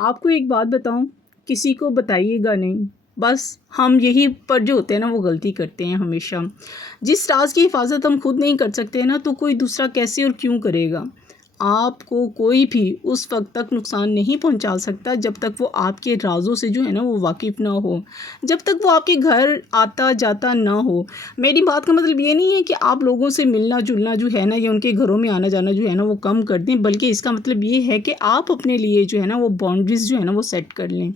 آپ کو ایک بات بتاؤں، کسی کو بتائیے گا نہیں، بس ہم یہی پر جو ہوتے ہیں نا وہ غلطی کرتے ہیں ہمیشہ۔ جس راز کی حفاظت ہم خود نہیں کر سکتے نا تو کوئی دوسرا کیسے اور کیوں کرے گا؟ آپ کو کوئی بھی اس وقت تک نقصان نہیں پہنچا سکتا جب تک وہ آپ کے رازوں سے جو ہے نا وہ واقف نہ ہو، جب تک وہ آپ کے گھر آتا جاتا نہ ہو۔ میری بات کا مطلب یہ نہیں ہے کہ آپ لوگوں سے ملنا جلنا جو ہے نا یا ان کے گھروں میں آنا جانا جو ہے نا وہ کم کر دیں، بلکہ اس کا مطلب یہ ہے کہ آپ اپنے لیے جو ہے نا وہ باؤنڈریز جو ہے نا وہ سیٹ کر لیں۔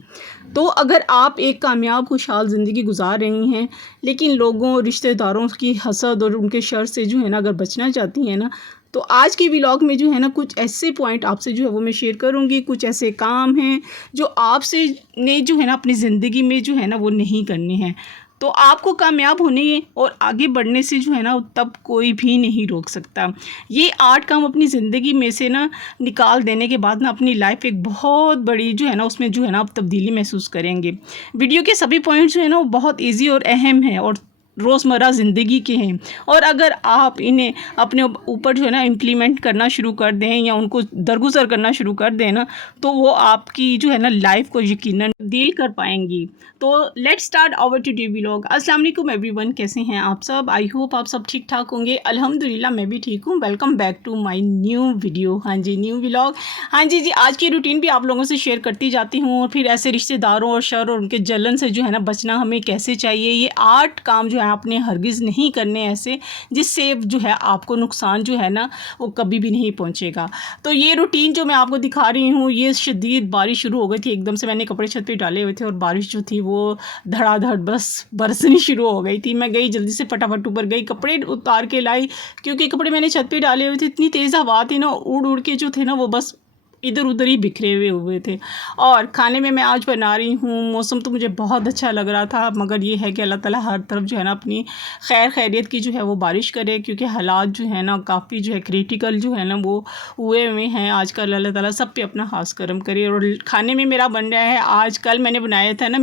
تو اگر آپ ایک کامیاب خوشحال زندگی گزار رہی ہیں لیکن لوگوں رشتہ داروں کی حسد اور ان کے شر سے جو ہے نا اگر بچنا چاہتی ہیں نا، تو آج کے ولاگ میں جو ہے نا کچھ ایسے پوائنٹ آپ سے جو ہے وہ میں شیئر کروں گی، کچھ ایسے کام ہیں جو آپ سے نے جو ہے نا اپنی زندگی میں جو ہے نا وہ نہیں کرنے ہیں۔ تو آپ کو کامیاب ہونے اور آگے بڑھنے سے جو ہے نا تب کوئی بھی نہیں روک سکتا۔ یہ 8 کام اپنی زندگی میں سے نا نکال دینے کے بعد نا اپنی لائف ایک بہت بڑی جو ہے نا اس میں جو ہے نا آپ تبدیلی محسوس کریں گے۔ ویڈیو کے سبھی پوائنٹس جو ہے نا وہ بہت ایزی اور اہم ہیں اور روزمرہ زندگی کے ہیں، اور اگر آپ انہیں اپنے اوپر جو ہے نا امپلیمنٹ کرنا شروع کر دیں یا ان کو درگزر کرنا شروع کر دیں نا تو وہ آپ کی جو ہے نا لائف کو یقیناً تبدیل کر پائیں گی۔ تو لیٹ سٹارٹ آور ٹوڈے ولاگ۔ السلام علیکم ایوری ون، کیسے ہیں آپ سب؟ آئی ہوپ آپ سب ٹھیک ٹھاک ہوں گے۔ الحمدللہ میں بھی ٹھیک ہوں۔ Welcome back to my new video. ہاں جی، نیو ولاگ۔ ہاں جی آج کی روٹین بھی آپ لوگوں سے شیئر کرتی جاتی ہوں، اور پھر ایسے رشتہ داروں اور شر اور ان کے جلن سے جو ہے نا بچنا ہمیں کیسے چاہیے۔ یہ 8 کام جو ہے آپ نے ہرگز نہیں کرنے ایسے جس سے جو ہے آپ کو نقصان جو ہے نا وہ کبھی بھی نہیں پہنچے گا۔ تو یہ روٹین جو میں آپ کو دکھا رہی ہوں، یہ شدید بارش شروع ہو گئی تھی، ایک دم سے میں نے کپڑے چھت پہ ڈالے ہوئے تھے اور بارش جو تھی وہ دھڑا دھڑ بس برسنی شروع ہو گئی تھی۔ میں گئی جلدی سے فٹافٹ اوپر گئی، کپڑے اتار کے لائی، کیونکہ کپڑے میں نے چھت پہ ڈالے ہوئے تھے، اتنی تیز ہوا تھی نا، اڑ اڑ کے جو تھے نا وہ بس ادھر ادھر ہی بکھرے ہوئے تھے۔ اور کھانے میں آج بنا رہی ہوں، موسم تو مجھے بہت اچھا لگ رہا تھا، مگر یہ ہے کہ اللہ تعالیٰ ہر طرف جو ہے نا اپنی خیر خیریت کی جو ہے وہ بارش کرے، کیونکہ حالات جو ہے نا کافی جو ہے کریٹیکل جو ہے نا وہ ہوئے ہوئے ہیں آج کل۔ اللہ تعالیٰ سب پہ اپنا خاص کرم کرے۔ اور کھانے میں میرا بن رہا ہے آج، کل میں نے بنایا تھا نا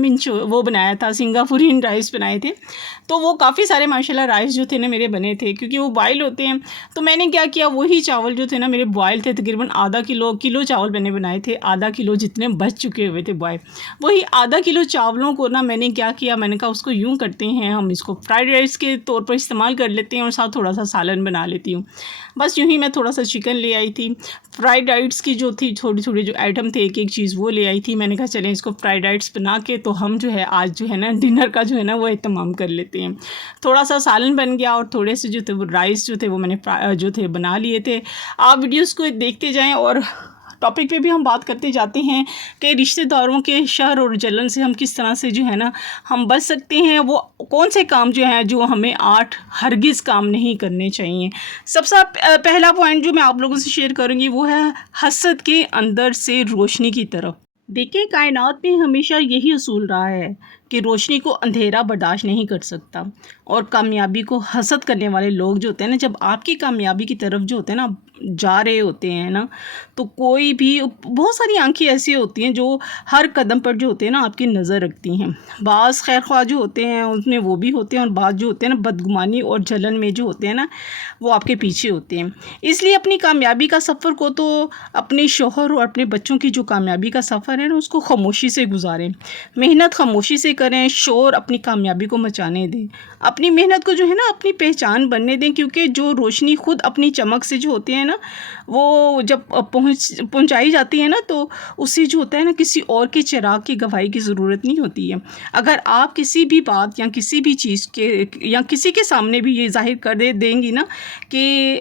وہ بنایا تھا سنگاپورین رائس بنائے تھے، تو وہ کافی سارے ماشاءاللہ رائس جو تھے نا میرے بنے تھے، کیونکہ وہ بوائل ہوتے ہیں۔ تو میں نے کیا کیا، وہی چاول جو تھے نا میرے بوائل تھے، تقریباً آدھا کلو چاول میں نے بنائے تھے، آدھا کلو جتنے بچ چکے ہوئے تھے بوائل، وہی آدھا کلو چاولوں کو نا میں نے کیا کیا، میں نے کہا اس کو یوں کرتے ہیں ہم اس کو فرائیڈ رائس کے طور پر استعمال کر لیتے ہیں، اور ساتھ تھوڑا سا سالن بنا لیتی ہوں۔ بس یوں ہی میں تھوڑا سا چکن لے آئی تھی، فرائیڈ رائس کی جو تھی چھوٹی چھوٹی جو آئٹم تھے ایک ایک چیز وہ لے آئی تھی۔ میں نے کہا چلیں اس کو فرائیڈ رائس بنا کے تو ہم جو ہے آج جو ہے نا ڈنر کا جو ہے نا وہ اہتمام کر لیتے ہیں۔ تھوڑا سا سالن بن گیا اور تھوڑے سے جو تھے وہ رائس جو تھے وہ میں نے جو تھے بنا لیے تھے۔ آپ ویڈیوز کو دیکھتے جائیں، اور ٹاپک پہ بھی ہم بات کرتے جاتے ہیں کہ رشتہ داروں کے شر اور جلن سے ہم کس طرح سے جو ہے نا ہم بچ سکتے ہیں، وہ کون سے کام جو ہیں جو ہمیں 8 ہرگز کام نہیں کرنے چاہیے۔ سب سے پہلا پوائنٹ جو میں آپ لوگوں سے شیئر کروں گی وہ ہے حسد کے اندر سے روشنی کی طرف۔ دیکھیں، کائنات میں ہمیشہ یہی اصول رہا ہے کہ روشنی کو اندھیرا برداشت نہیں کر سکتا، اور کامیابی کو حسد کرنے والے لوگ جو ہوتے ہیں نا جب آپ کی کامیابی کی طرف جو ہوتے ہیں نا جا رہے ہوتے ہیں نا، تو کوئی بھی بہت ساری آنکھیں ایسی ہوتی ہیں جو ہر قدم پر جو ہوتے ہیں نا آپ کی نظر رکھتی ہیں۔ بعض خیر خواہ جو ہوتے ہیں اس میں وہ بھی ہوتے ہیں، اور بعض جو ہوتے ہیں نا بدگمانی اور جلن میں جو ہوتے ہیں نا وہ آپ کے پیچھے ہوتے ہیں۔ اس لیے اپنی کامیابی کا سفر کو تو اپنے شوہر اور اپنے بچوں کی جو کامیابی کا سفر ہے نا اس کو خاموشی سے گزاریں، محنت خاموشی سے کریں، شور اپنی کامیابی کو مچانے دیں، اپنی محنت کو جو ہے نا اپنی پہچان بننے دیں، کیونکہ جو روشنی خود اپنی چمک سے جو ہوتی ہے نا وہ جب پہنچائی جاتی ہے نا تو اس سے جو ہوتا ہے نا کسی اور کے چراغ کی گواہی کی ضرورت نہیں ہوتی ہے۔ اگر آپ کسی بھی بات یا کسی بھی چیز کے یا کسی کے سامنے بھی یہ ظاہر کر دیں گی نا کہ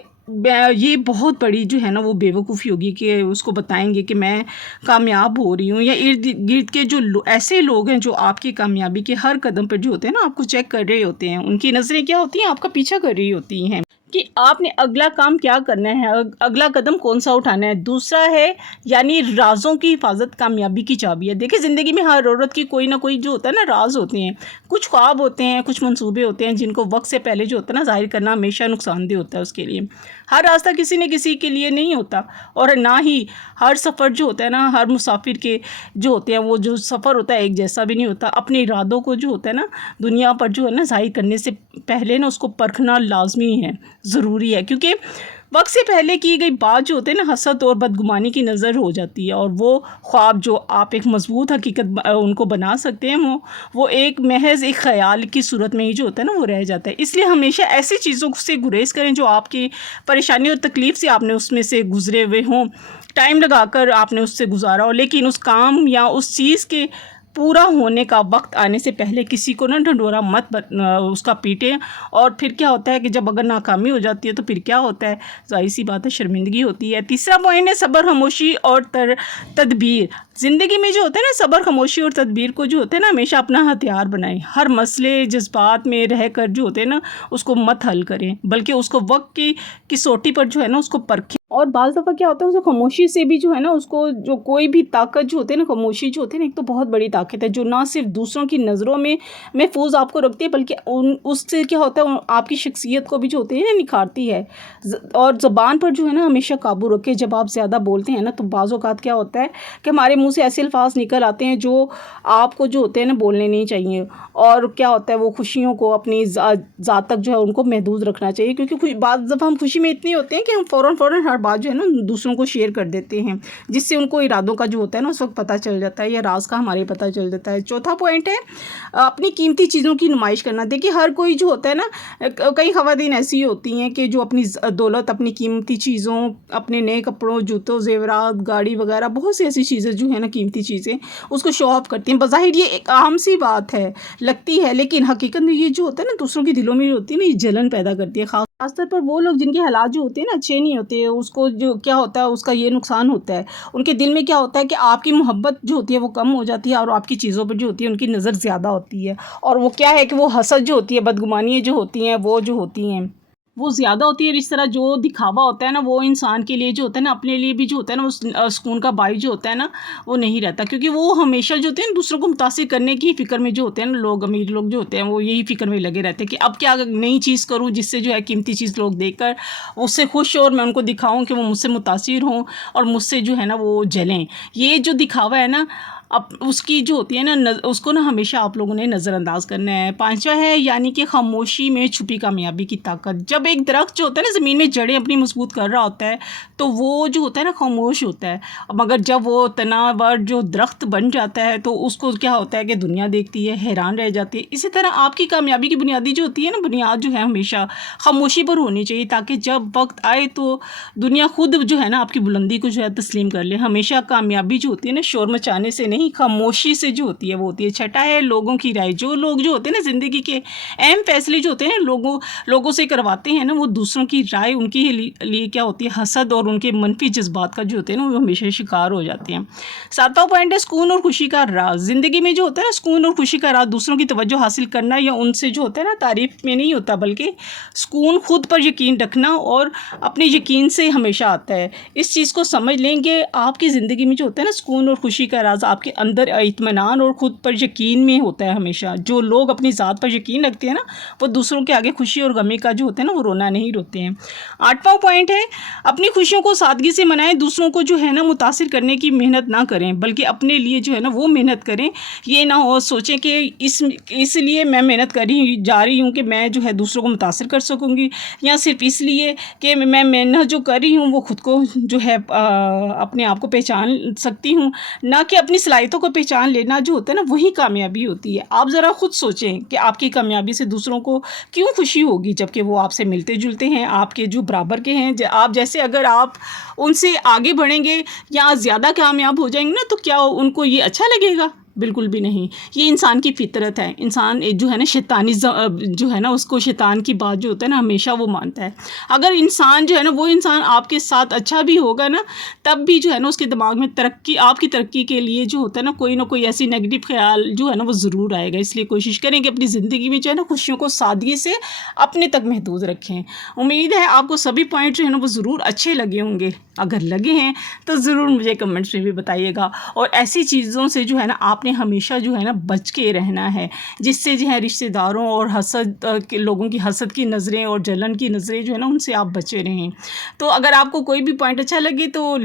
یہ بہت بڑی جو ہے نا وہ بے وقوفی ہوگی کہ اس کو بتائیں گے کہ میں کامیاب ہو رہی ہوں، یا ارد گرد کے جو ایسے لوگ ہیں جو آپ کی کامیابی کے ہر قدم پر جو ہوتے ہیں نا آپ کو چیک کر رہے ہوتے ہیں، ان کی نظریں کیا ہوتی ہیں، آپ کا پیچھا کر رہی ہوتی ہیں کہ آپ نے اگلا کام کیا کرنا ہے، اگلا قدم کون سا اٹھانا ہے۔ دوسرا ہے یعنی رازوں کی حفاظت کامیابی کی چابی ہے۔ دیکھیں، زندگی میں ہر عورت کی کوئی نہ کوئی جو ہوتا ہے نا راز ہوتے ہیں، کچھ خواب ہوتے ہیں، کچھ منصوبے ہوتے ہیں جن کو وقت سے پہلے جو ہوتا ہے نا ظاہر کرنا ہمیشہ نقصان دہ ہوتا ہے اس کے لیے۔ ہر راستہ کسی نہ کسی کے لیے نہیں ہوتا، اور نہ ہی ہر سفر جو ہوتا ہے نا ہر مسافر کے جو ہوتے ہیں وہ جو سفر ہوتا ہے ایک جیسا بھی نہیں ہوتا۔ اپنے ارادوں کو جو ہوتا ہے نا دنیا پر جو ہے نا ظاہر کرنے سے پہلے نا اس کو پرکھنا لازمی ہے، ضروری ہے، کیونکہ وقت سے پہلے کی گئی بات جو ہوتے ہیں نا حسد اور بدگمانی کی نظر ہو جاتی ہے، اور وہ خواب جو آپ ایک مضبوط حقیقت ان کو بنا سکتے ہیں وہ ایک محض ایک خیال کی صورت میں ہی جو ہوتا ہے نا وہ رہ جاتا ہے۔ اس لیے ہمیشہ ایسی چیزوں سے گریز کریں جو آپ کی پریشانی اور تکلیف سے آپ نے اس میں سے گزرے ہوئے ہوں، ٹائم لگا کر آپ نے اس سے گزارا ہو، لیکن اس کام یا اس چیز کے پورا ہونے کا وقت آنے سے پہلے کسی کو نہ ڈھنڈورا مت اس کا پیٹیں۔ اور پھر کیا ہوتا ہے کہ جب اگر ناکامی ہو جاتی ہے تو پھر کیا ہوتا ہے، ظاہر سی بات ہے شرمندگی ہوتی ہے۔ تیسرا پوائنٹ ہے صبر، خاموشی اور تدبیر۔ زندگی میں جو ہوتا ہے نا صبر، خاموشی اور تدبیر کو جو ہوتا ہے نا ہمیشہ اپنا ہتھیار بنائیں۔ ہر مسئلے جذبات میں رہ کر جو ہوتے ہیں نا اس کو مت حل کریں، بلکہ اس کو وقت کی کسوٹی پر جو ہے نا اس کو پرکھیں۔ اور بعض دفعہ کیا ہوتا ہے اسے خاموشی سے بھی جو ہے نا اس کو جو کوئی بھی طاقت جو ہوتی ہے نا، خاموشی جو ہوتی ہے نا ایک تو بہت بڑی طاقت ہے جو نہ صرف دوسروں کی نظروں میں محفوظ آپ کو رکھتی ہے، بلکہ اس سے کیا ہوتا ہے آپ کی شخصیت کو بھی جو ہوتی ہے نا نکھارتی ہے۔ اور زبان پر جو ہے نا ہمیشہ قابو رکھے۔ جب آپ زیادہ بولتے ہیں نا تو بعض اوقات کیا ہوتا ہے کہ ہمارے منہ سے ایسے الفاظ نکل آتے ہیں جو آپ کو جو ہوتے ہیں نا بولنے نہیں چاہیے، اور کیا ہوتا ہے وہ خوشیوں کو اپنی ذات تک جو ہے ان کو محدود رکھنا چاہیے، کیونکہ بعض دفعہ ہم خوشی میں اتنے ہوتے ہیں کہ ہم فوراً ہر بات جو ہے نا دوسروں کو شیئر کر دیتے ہیں، جس سے ان کو ارادوں کا جو ہوتا ہے نا اس وقت پتہ چل جاتا ہے، یا راز کا ہمارے پتہ چل جاتا ہے۔ چوتھا پوائنٹ ہے اپنی قیمتی چیزوں کی نمائش کرنا۔ دیکھیے ہر کوئی جو ہوتا ہے نا، کئی خواتین ایسی ہوتی ہیں کہ جو اپنی دولت، اپنی قیمتی چیزوں، اپنے نئے کپڑوں، جوتوں، زیورات، گاڑی وغیرہ، بہت سی ایسی چیزیں جو ہے نا قیمتی چیزیں اس کو شو آف کرتی ہیں۔ بظاہر یہ ایک عام سی بات ہے لگتی ہے، لیکن حقیقت میں یہ جو ہوتا ہے نا دوسروں کے دلوں میں ہوتی ہے نا یہ جلن پیدا کرتی ہے، خاص طور پر وہ لوگ جن کے حالات جو ہوتے ہیں نا اچھے نہیں ہوتے، اس کو جو کیا ہوتا ہے اس کا یہ نقصان ہوتا ہے، ان کے دل میں کیا ہوتا ہے کہ آپ کی محبت جو ہوتی ہے وہ کم ہو جاتی ہے، اور آپ کی چیزوں پر جو ہوتی ہے ان کی نظر زیادہ ہوتی ہے، اور وہ کیا ہے کہ وہ حسد جو ہوتی ہے، بدگمانی جو ہوتی ہیں وہ جو ہوتی ہیں وہ زیادہ ہوتی ہے۔ اور اس طرح جو دکھاوا ہوتا ہے نا وہ انسان کے لیے جو ہوتا ہے نا اپنے لیے بھی جو ہوتا ہے نا اس سکون کا باعث جو ہوتا ہے نا وہ نہیں رہتا، کیونکہ وہ ہمیشہ جو ہوتے ہیں دوسروں کو متاثر کرنے کی فکر میں جو ہوتے ہیں نا لوگ، امیر لوگ جو ہوتے ہیں وہ یہی فکر میں لگے رہتے ہیں کہ اب کیا نئی چیز کروں جس سے جو ہے قیمتی چیز لوگ دیکھ کر اس سے خوش ہو، اور میں ان کو دکھاؤں کہ وہ مجھ سے متاثر ہوں اور مجھ سے جو ہے نا وہ جلیں۔ یہ جو دکھاوا ہے نا اب اس کی جو ہوتی ہے نا اس کو نا ہمیشہ آپ لوگوں نے نظر انداز کرنا ہے۔ پانچواں ہے یعنی کہ خاموشی میں چھپی کامیابی کی طاقت۔ جب ایک درخت جو ہوتا ہے نا زمین میں جڑیں اپنی مضبوط کر رہا ہوتا ہے تو وہ جو ہوتا ہے نا خاموش ہوتا ہے، مگر جب وہ تناور جو درخت بن جاتا ہے تو اس کو کیا ہوتا ہے کہ دنیا دیکھتی ہے، حیران رہ جاتی ہے۔ اسی طرح آپ کی کامیابی کی بنیادی جو ہوتی ہے نا بنیاد جو ہے ہمیشہ خاموشی پر ہونی چاہیے، تاکہ جب وقت آئے تو دنیا خود جو ہے نا آپ کی بلندی کو جو ہے تسلیم کر لے۔ ہمیشہ کامیابی جو ہوتی ہے نا شور مچانے سے نہیں، خاموشی سے جو ہوتی ہے وہ ہوتی ہے۔ چھٹا ہے لوگوں کی رائے۔ جو لوگ جو ہوتے ہیں نا زندگی کے اہم فیصلے جو ہوتے ہیں لوگوں سے کرواتے ہیں نا، وہ دوسروں کی رائے ان کے لیے کیا ہوتی ہے حسد اور ان کے منفی جذبات کا جو ہوتے ہیں نا وہ ہمیشہ شکار ہو جاتے ہیں۔ ساتواں پوائنٹ ہے سکون اور خوشی کا راز۔ زندگی میں جو ہوتا ہے نا سکون اور خوشی کا راز دوسروں کی توجہ حاصل کرنا یا ان سے جو ہوتا ہے نا تعریف میں نہیں ہوتا، بلکہ سکون خود پر یقین رکھنا اور اپنے یقین سے ہمیشہ آتا ہے۔ اس چیز کو سمجھ لیں کہ آپ کی زندگی میں جو ہوتا ہے نا سکون اور خوشی کا راز آپ کے اندر اطمینان اور خود پر یقین میں ہوتا ہے ہمیشہ۔ جو لوگ اپنی ذات پر یقین رکھتے ہیں نا وہ دوسروں کے آگے خوشی اور غمی کا جو ہوتا ہے نا وہ رونا نہیں روتے ہیں۔ آٹھواں پوائنٹ ہے اپنی خوشیوں کو سادگی سے منائیں۔ دوسروں کو جو ہے نا متاثر کرنے کی محنت نہ کریں، بلکہ اپنے لیے جو ہے نا وہ محنت کریں۔ یہ نہ ہو سوچیں کہ اس لیے میں محنت کر جا رہی ہوں کہ میں جو ہے دوسروں کو متاثر کر سکوں گی، یا صرف اس لیے کہ میں محنت جو کر رہی ہوں وہ خود کو جو ہے اپنے آپ کو پہچان سکتی ہوں، نہ کہ اپنی صلاحیتوں کو پہچان لینا جو ہوتا ہے نا وہی کامیابی ہوتی ہے۔ آپ ذرا خود سوچیں کہ آپ کی کامیابی سے دوسروں کو کیوں خوشی ہوگی، جبکہ وہ آپ سے ملتے جلتے ہیں، آپ کے جو برابر کے ہیں آپ جیسے۔ اگر آپ ان سے آگے بڑھیں گے یا زیادہ کامیاب ہو جائیں گے نا تو کیا ان کو یہ اچھا لگے گا؟ بالکل بھی نہیں۔ یہ انسان کی فطرت ہے۔ انسان جو ہے نا شیطانی جو ہے نا اس کو شیطان کی بات جو ہوتا ہے نا ہمیشہ وہ مانتا ہے۔ اگر انسان جو ہے نا وہ انسان آپ کے ساتھ اچھا بھی ہوگا نا تب بھی جو ہے نا اس کے دماغ میں آپ کی ترقی کے لیے جو ہوتا ہے نا کوئی ایسی نیگیٹو خیال جو ہے نا وہ ضرور آئے گا۔ اس لیے کوشش کریں کہ اپنی زندگی میں جو ہے نا خوشیوں کو سادگی سے اپنے تک محدود رکھیں۔ امید ہے آپ کو سبھی پوائنٹ جو ہے نا وہ ضرور اچھے لگے ہوں گے۔ اگر لگے ہیں تو ضرور مجھے کمنٹس میں بھی بتائیے گا، اور ایسی چیزوں سے جو ہے نا آپ آپ نے ہمیشہ جو ہے نا بچ کے رہنا ہے، جس سے جو ہے رشتہ داروں اور حسد کے لوگوں کی حسد کی نظریں اور جلن کی نظریں جو ہے نا ان سے آپ بچے رہیں۔ تو اگر آپ کو کوئی بھی پوائنٹ اچھا لگے تو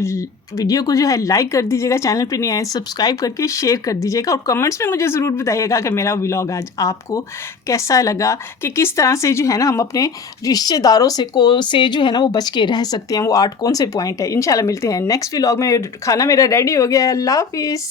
ویڈیو کو جو ہے لائک کر دیجیے گا، چینل پہ نہیں آئے سبسکرائب کر کے شیئر کر دیجیے گا، اور کمنٹس میں مجھے ضرور بتائیے گا کہ میرا ولاگ آج آپ کو کیسا لگا، کہ کس طرح سے جو ہے نا ہم اپنے رشتہ داروں سے جو ہے نا وہ بچ کے رہ سکتے ہیں، وہ 8 کون سے پوائنٹ ہے۔ انشاءاللہ ملتے ہیں نیکسٹ ولاگ میں۔ کھانا میرا ریڈی ہو گیا ہے، اللہ حافظ۔